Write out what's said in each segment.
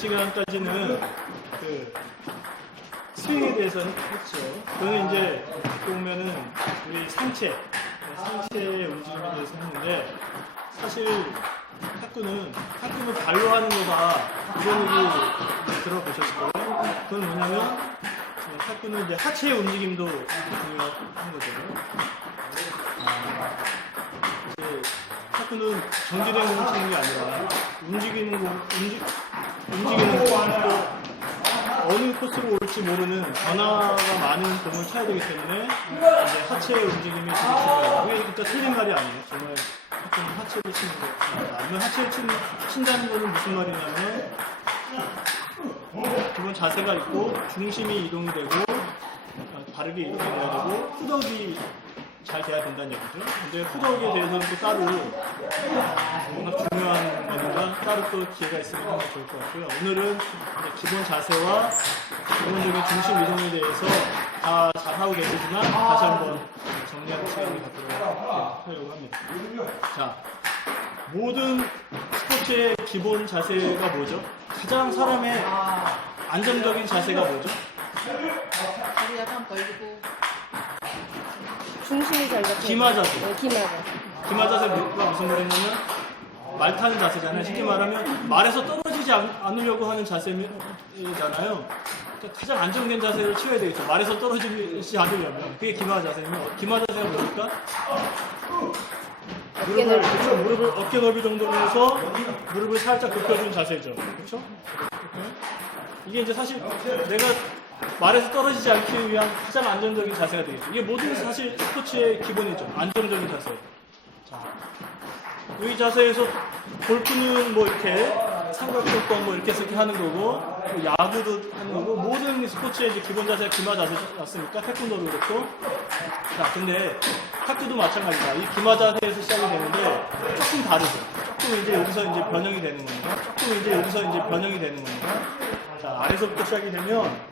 시간까지는 그 스윙에 대해서 했죠. 그거는 이제 보면은 우리 상체의 움직임에 대해서 했는데, 사실 탁구는 발로 하는 거다 이런 얘기 들어보셨을 거예요. 그건 뭐냐면 탁구는 이제 하체의 움직임도 중요한 거죠. 이제 탁구는 정지된 공을 치는 게 아니라 움직이는 공, 어느 코스로 올지 모르는 변화가 많은 공을 쳐야 되기 때문에 이제 하체의 움직임이 되게 중요해요. 그게 진짜 틀린 말이 아니에요. 정말 탁구는 하체를 치는 거. 아니면 하체를 친다는 거는 무슨 말이냐면, 기본 자세가 있고 중심이 이동이 되고 바르게 이동이 돼야 되고 후덕이 잘 돼야 된다는 얘기죠. 근데 후덕에 대해서는 또 따로 워낙 중요한 거니까 따로 또 기회가 있으면 하면 좋을 것 같고요. 오늘은 기본 자세와 기본적인 중심 이동에 대해서 다 잘하고 계시지만 다시 한번 정리하는 시간을 갖도록 하려고 합니다. 자, 모든 스포츠의 기본 자세가 뭐죠? 가장 사람의 안정적인 자세가 뭐죠? 다리 약간 벌리고 중심이 잘 잡혀. 기마 자세. 네, 기마 자세. 기마 자세가 무슨 말이냐면 말 타는 자세잖아요. 쉽게 말하면 말에서 떨어지지 않으려고 하는 자세잖아요. 그러니까 가장 안정된 자세를 취해야 되겠죠. 말에서 떨어지지 않으려면. 그게 기마 자세면, 기마 자세가 뭡니까? 무릎을 어깨 넓이 정도로 해서 무릎을 살짝 굽혀준 자세죠. 그렇죠? 이게 이제 사실 내가 말에서 떨어지지 않기 위한 가장 안정적인 자세가 되겠죠. 이게 모든 사실 스포츠의 기본이죠. 안정적인 자세. 자, 이 자세에서 골프는 뭐 이렇게 삼각존법 뭐 이렇게 하는 거고, 야구도 하는 거고, 모든 스포츠의 이제 기본 자세가 기마 자세였으니까 태권도도 그렇고. 자, 근데 탁구도 마찬가지다. 이 기마 자세에서 시작이 되는데 조금 다르죠. 조금 이제 여기서 이제 변형이 되는 겁니다. 자, 아래서부터 시작이 되면,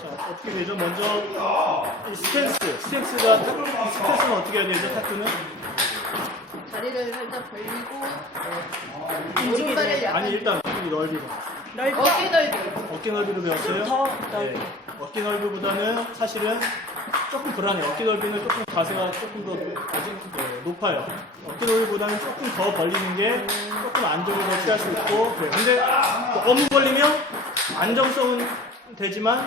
자, 어떻게 되죠? 먼저 이 스탠스는 어떻게 해야 되죠? 탁구는? 다리를 살짝 벌리고 오른발을 약간 아니, 일단 넓이로. 어깨 넓이로 배웠어요? 더 네. 어깨 넓이보다는 사실은 조금 불안해요. 어깨 넓이는 조금 자세가 조금 더 아직 높아요. 어깨 넓이보다는 조금 더 벌리는 게 조금 안정을 더 취할 수 있고, 그래요. 근데 너무 벌리면 안정성은 되지만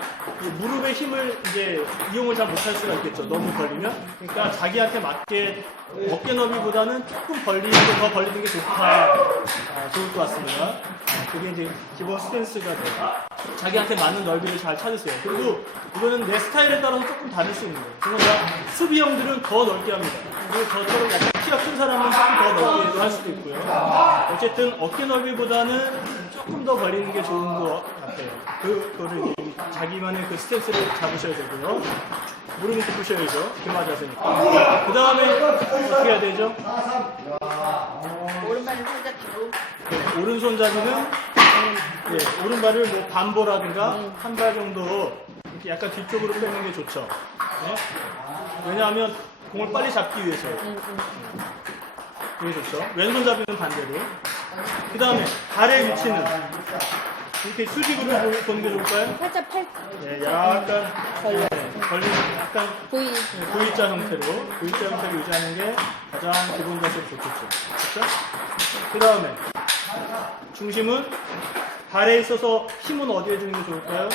무릎의 힘을 이제 이용을 잘 못할 수가 있겠죠. 너무 벌리면. 그러니까 자기한테 맞게 어깨 넓이보다는 조금 벌리는 게 더 벌리는 게 좋을 것 같습니다. 그게 이제 기본 스탠스가 돼요. 자기한테 맞는 넓이를 잘 찾으세요. 그리고 이거는 내 스타일에 따라서 조금 다를 수 있는 거예요. 그러니까 수비형들은 더 넓게 합니다. 그리고 저처럼 약간 키가 큰 사람은 조금 더 넓게 할 수도 있고요. 어쨌든 어깨 넓이보다는 조금 더 벌리는 게 좋은 것 같아요. 그거를 자기만의 그 스탠스를 잡으셔야 되고요. 무릎을 굽으셔야죠. 기마 자세니까. 그 다음에 어떻게 해야 되죠? 오른발을 살짝 뒤로 네, 오른손잡이는 오른발을 뭐 반보라든가 한 발 정도 이렇게 약간 뒤쪽으로 빼는 게 좋죠. 네? 왜냐하면 공을 빨리 잡기 위해서. 그게 좋죠. 왼손잡이는 반대로. 그 다음에 발의 위치는 이렇게 수직으로 보는 게 좋을까요? 살짝 팔 네, 약간 벌려. 벌린 약간 V자 형태로 유지하는 게 가장 기본 자세로 좋겠죠. 그렇죠? 그 다음에 중심은 발에 있어서 힘은 어디에 주는 게 좋을까요?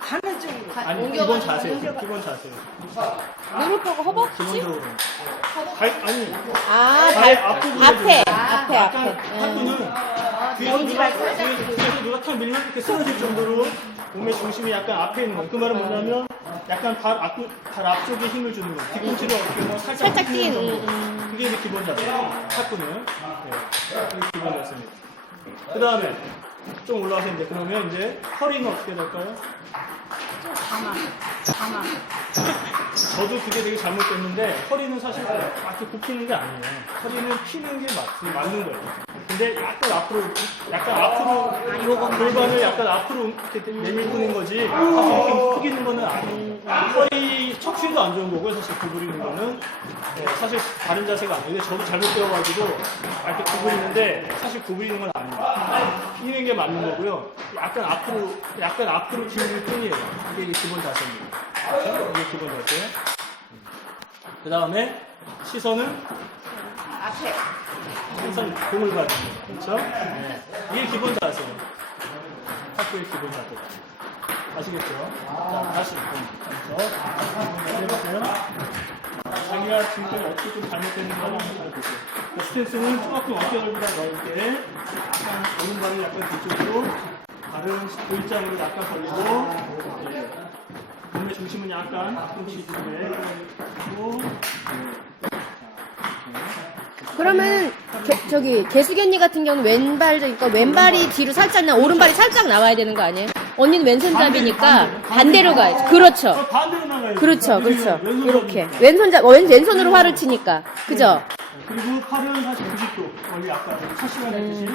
가는 쪽으로. 아니, 기본 자세요. 무릎하고 허벅지? 기본적으로. 아니, 아, 발 앞부분에 앞에. 약간 탁구는 뒤에서 누가 탁 밀면 이렇게 쓰러질 정도로 몸의 중심이 약간 앞에 있는 거예요. 그 말은 뭐냐면 약간 발 앞쪽에 힘을 주는 거예요. 뒤꿈치를 어깨로 살짝 뛰는. 그게 이제 기본 자세예요. 탁구는. 네. 그게 기본 자세입니다. 그 다음에 좀 올라와서 이제 그러면 이제 허리는 어떻게 될까요? 저도 그게 되게 잘못됐는데 허리는 사실 이렇게 굽히는 게 아니에요. 허리는 피는 게 맞는 거예요. 근데 약간 앞으로 골반을 약간 앞으로 이렇게 내밀는 거지 사실 이렇게 숙이는 거는 아니에요. 허리 척추도 안 좋은 거고요. 사실 구부리는 거는 사실 다른 자세가 아니에요. 저도 잘못 배워가지고 이렇게 구부리는데 사실 구부리는 건 아니에요. 피는 게 맞는 거고요. 약간 앞으로 기울일 뿐이에요. 이게 기본 자세입니다. 이게 기본 자세. 그 다음에 시선은 앞에. 항상 공을 가지고 그렇죠? 네. 이게 기본 자세예요. 탁구의 기본 자세. 아시겠죠? 자, 다시 그렇죠? 해보세요. 자기가 지금까지 어떻게 좀 잘못됐는가 한번 잘 보세요. 스탠스는 조금 어깨넓이다 넓게 약간 오른발을 약간 뒤쪽으로 발은 V자으로 약간 벌리고 몸의 중심은 약간 앞꿈치 쪽에 그리고 그러면 개수기 언니 같은 경우는 왼발이니까 왼발이 뒤로 살짝 오른발이 살짝 나와야 되는 거 아니에요? 언니는 왼손잡이니까 반대로 가야지. 그렇죠. 반대로 나가야죠. 그렇죠. 그렇죠. 왼손잡이. 이렇게 왼손으로 활을 치니까. 그죠? 그리고 팔은 사실 90도 원래 아까 차시간 했듯이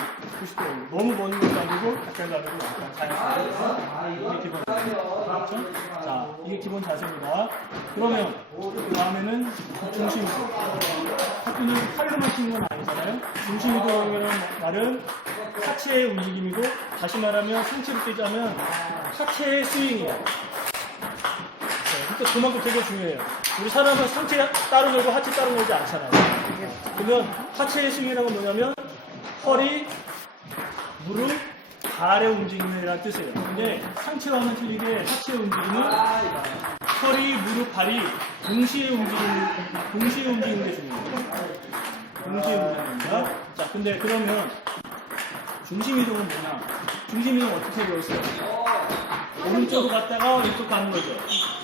90도 너무 먼 것도 아니고 약간 가지고 약간 자연스럽게 이게 기본 자세입니다. 그렇죠? 자, 이게 기본 자세입니다. 그러면 그 다음에는 중심 이동. 탁구는 팔로만 치는 건 아니잖아요. 중심 이동이라는 말은 하체의 움직임이고 다시 말하면 상체로 뛰자면 하체의 스윙이에요. 그러니까 그만큼 되게 중요해요. 우리 사람은 상체 따로 놀고 하체 따로 놀지 않잖아요. 그러면 하체의 스윙이라는 건 뭐냐면 허리, 무릎, 발의 움직임이라는 뜻이에요. 근데 상체와는 틀리게 하체의 움직임은 허리, 무릎, 발이 동시에 움직이는 게 중요해요. 동시에 움직입니다. 자, 근데 그러면 중심 이동은 뭐냐? 중심 이동 어떻게 배웠어요? 오른쪽으로 갔다가 왼쪽 가는 거죠.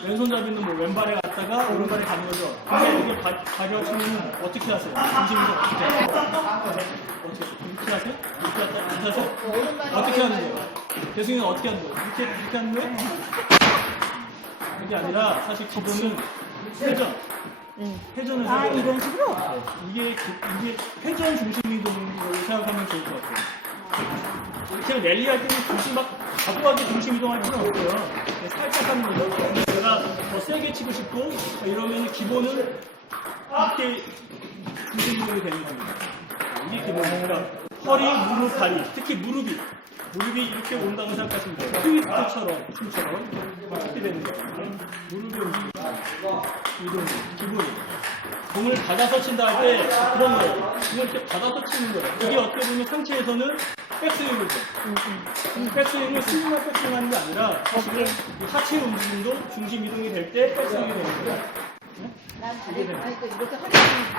왼손잡이는 뭐 왼발에 갔다가 오른발에 가는 거죠. 근데 이게 가벼우시면 어떻게 하세요? 중심 이동 어떻게 하세요? 이렇게 하세요? 이렇게 하세요? 어떻게 하는 거예요? 대승이는 어떻게 하는 거예요? 이렇게 하는 거예요? 그게 아니라 사실 기본은 회전을 해요. 이런 식으로? 이게 회전 중심 이동으로 생각하면 좋을 것 같아요. 그냥 랠리 할 때는 굳이 막 과도하게 중심 이동할 필요는 없고요. 살짝 하는 거죠. 내가 더 세게 치고 싶고 이러면 기본은 이렇게 중심 이동이 되는 겁니다. 이게 기본이니까 허리, 무릎, 다리, 특히 무릎이 이렇게 온다고 생각하시면 돼요. 트위스트처럼 춤처럼 이렇게 되는 거예요. 무릎이 움직이는 이동 기본이에요. 공을 받아서 친다 할 때 그런 거예요. 공을 이렇게 받아서 치는 거예요. 이게 어떻게 보면 상체에서는 백스윙이죠. 백스윙은 스윙만 백스윙하는 게 아니라 사실은 하체 움직임도 중심 이동이 될 때 백스윙이 되는 거예요. 난 이렇게 하면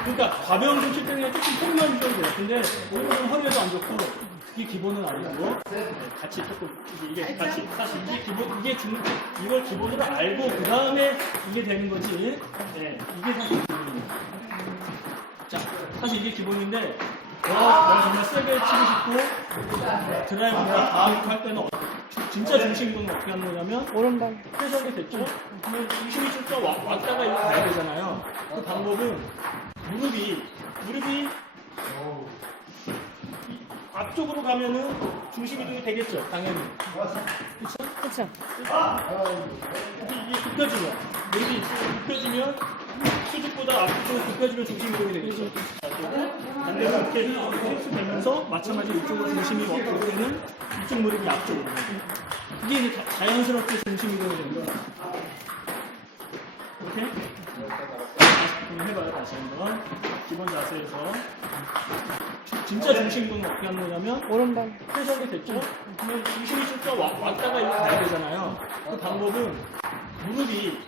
그러니까 가벼운 중심 때문에 조금 허리만 이동이 돼요. 근데 오늘은 허리에도 안 좋고 이게 기본은 아니고 같이 조금 이게 같이 사실 이게 기본 이걸 기본으로 알고 그 다음에 이게 되는 거지. 네, 이게 사실 기본입니다. 자, 사실 이게 기본인데 내가 정말 세게 치고 싶고 드라이브나 다음 할 때는 진짜 중심 이동은 어떻게 하는 거냐면 오른발. 회전이 됐죠? 그러면 중심이 좀 왔다가 이렇게 가야 되잖아요. 그 방법은 무릎이 앞쪽으로 가면은 중심 이동이 되겠죠, 당연히. 그쵸? 이게 굽혀지면, 무릎이 굽혀지면 수직보다 앞쪽으로 굽혀지면 중심 이동이 되겠죠. 반대로 이렇게 흡수되면서 마찬가지로 이쪽으로 중심이 올 때는 이쪽 무릎이 앞쪽으로. 이게 이제 자연스럽게 중심 이동이 되는 거예요. 이렇게? 한번 해봐요, 다시 한번. 기본 자세에서. 진짜 중심 이동은 어떻게 하는 거냐면 오른발. 회전이 됐죠? 그러면 중심이 좀 왔다가 이렇게 가야 되잖아요. 그 방법은 무릎이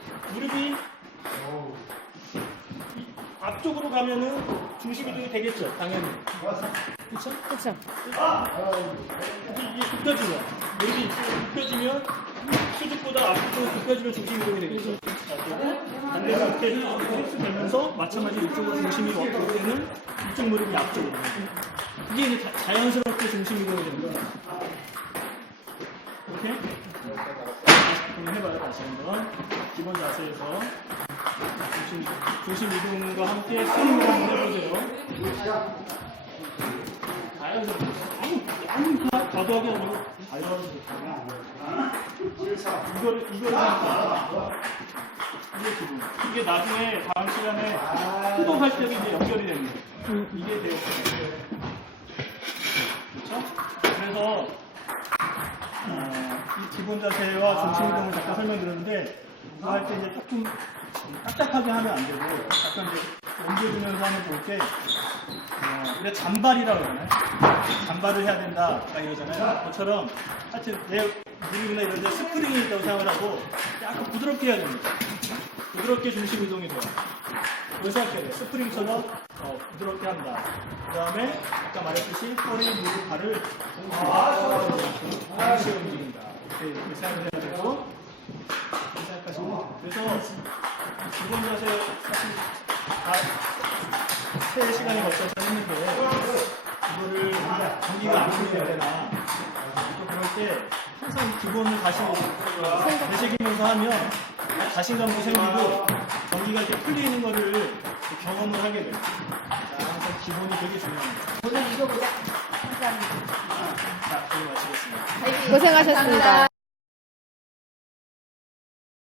앞쪽으로 가면은 중심 이동이 되겠죠, 당연히. 그쵸? 그쵸? 이게 굽혀지면, 무릎이 굽혀지면 수직보다 앞쪽으로 굽혀지면 중심 이동이 되겠죠. 반대로 이렇게 흡수되면서 마찬가지로 이쪽으로 중심이 올 때는 이쪽 무릎이 앞쪽으로. 이게 이제 자연스럽게 중심 이동이 되는 거예요. 이렇게? 한번 해봐요. 다시 한번. 기본 자세에서 중심 이동과 함께 스윙을 한번 해보세요. 자연스럽게. 아무 과도하게 아니고 자연스럽게. 이거를 하니까. 이게 기분. 이게 나중에 다음 시간에 후동할 때도 이제 연결이 됩니다. 이게 돼요. 그렇죠? 그래서 이 기본 자세와 중심 이동을 잠깐 설명드렸는데 이거 할 때 이제 조금 딱딱하게 하면 안 되고 약간 이제 옮겨주면서 하면 좋을 게 우리가 잔발이라고 그러잖아요. 잔발을 해야 된다 막 이러잖아요. 그것처럼 하여튼 내 무릎이나 이런 데 스프링이 있다고 생각을 하고 약간 부드럽게 해야 됩니다. 부드럽게 중심 이동이 돼요. 그걸 생각해야 돼요. 스프링처럼 부드럽게 한다. 그 다음에 아까 말했듯이 허리, 무릎, 발을 동시에 움직인다. 이렇게 생각을 해야 되고 이렇게 생각하시고 그래서 기본 자세 사실 다 3시간에 걸쳐서 했는데 이거를 전기가 안 풀리게 되나 또 그럴 때 항상 이 기본을 다시 되새기면서 하면 자신감도 생기고 전기가 이렇게 풀리는 거를 경험을 하게 돼요. 항상 기본이 되게 중요합니다. 오늘 이거보다 항상 자, 오늘 마치겠습니다. 고생하셨습니다.